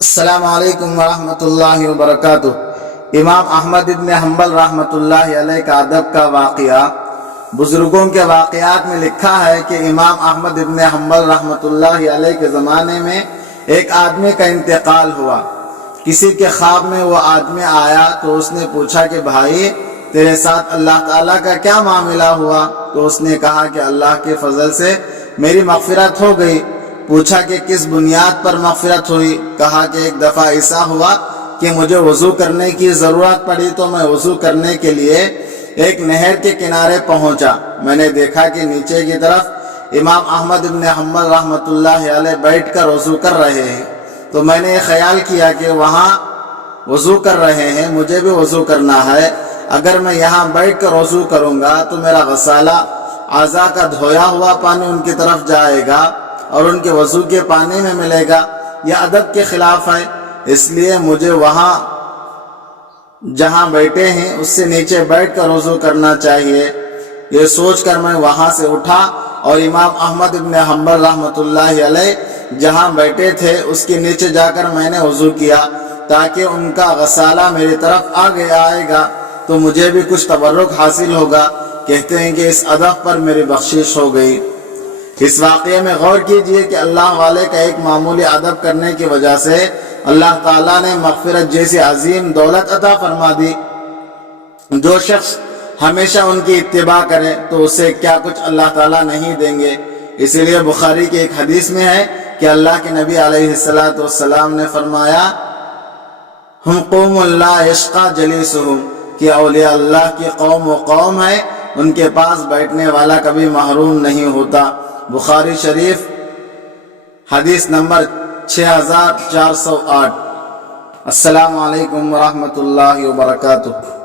السلام علیکم ورحمۃ اللہ وبرکاتہ۔ امام احمد ابن حنبل رحمۃ اللہ علیہ کا ادب کا واقعہ بزرگوں کے واقعات میں لکھا ہے کہ امام احمد ابن حنبل رحمۃ اللہ علیہ کے زمانے میں ایک آدمی کا انتقال ہوا۔ کسی کے خواب میں وہ آدمی آیا تو اس نے پوچھا کہ بھائی تیرے ساتھ اللہ تعالیٰ کا کیا معاملہ ہوا؟ تو اس نے کہا کہ اللہ کے فضل سے میری مغفرت ہو گئی۔ پوچھا کہ کس بنیاد پر مغفرت ہوئی؟ کہا کہ ایک دفعہ ایسا ہوا کہ مجھے وضو کرنے کی ضرورت پڑی تو میں وضو کرنے کے لیے ایک نہر کے کنارے پہنچا۔ میں نے دیکھا کہ نیچے کی طرف امام احمد ابن حنبل رحمۃ اللہ علیہ بیٹھ کر وضو کر رہے ہیں، تو میں نے یہ خیال کیا کہ وہاں وضو کر رہے ہیں، مجھے بھی وضو کرنا ہے۔ اگر میں یہاں بیٹھ کر وضو کروں گا تو میرا غسالہ اعضاء کا دھویا ہوا پانی ان کی طرف جائے گا اور ان کے وضو کے پانی میں ملے گا، یہ ادب کے خلاف ہے۔ اس لیے مجھے وہاں جہاں بیٹھے ہیں اس سے نیچے بیٹھ کر وضو کرنا چاہیے۔ یہ سوچ کر میں وہاں سے اٹھا اور امام احمد ابن حنبل رحمۃ اللہ علیہ جہاں بیٹھے تھے اس کے نیچے جا کر میں نے وضو کیا تاکہ ان کا غسالہ میری طرف آئے گا تو مجھے بھی کچھ تبرک حاصل ہوگا۔ کہتے ہیں کہ اس ادب پر میری بخشش ہو گئی۔ اس واقعے میں غور کیجئے کہ اللہ والے کا ایک معمولی ادب کرنے کی وجہ سے اللہ تعالیٰ نے مغفرت جیسی عظیم دولت عطا فرما دی۔ جو شخص ہمیشہ ان کی اتباع کرے تو اسے کیا کچھ اللہ تعالیٰ نہیں دیں گے۔ اسی لیے بخاری کی ایک حدیث میں ہے کہ اللہ کے نبی علیہ السلام نے فرمایا ہم قوم لا یشقی جلیسہم، کہ اولیاء اللہ کی قوم و قوم ہے ان کے پاس بیٹھنے والا کبھی محروم نہیں ہوتا۔ بخاری شریف حدیث نمبر 6408۔ السلام علیکم ورحمۃ اللہ وبرکاتہ۔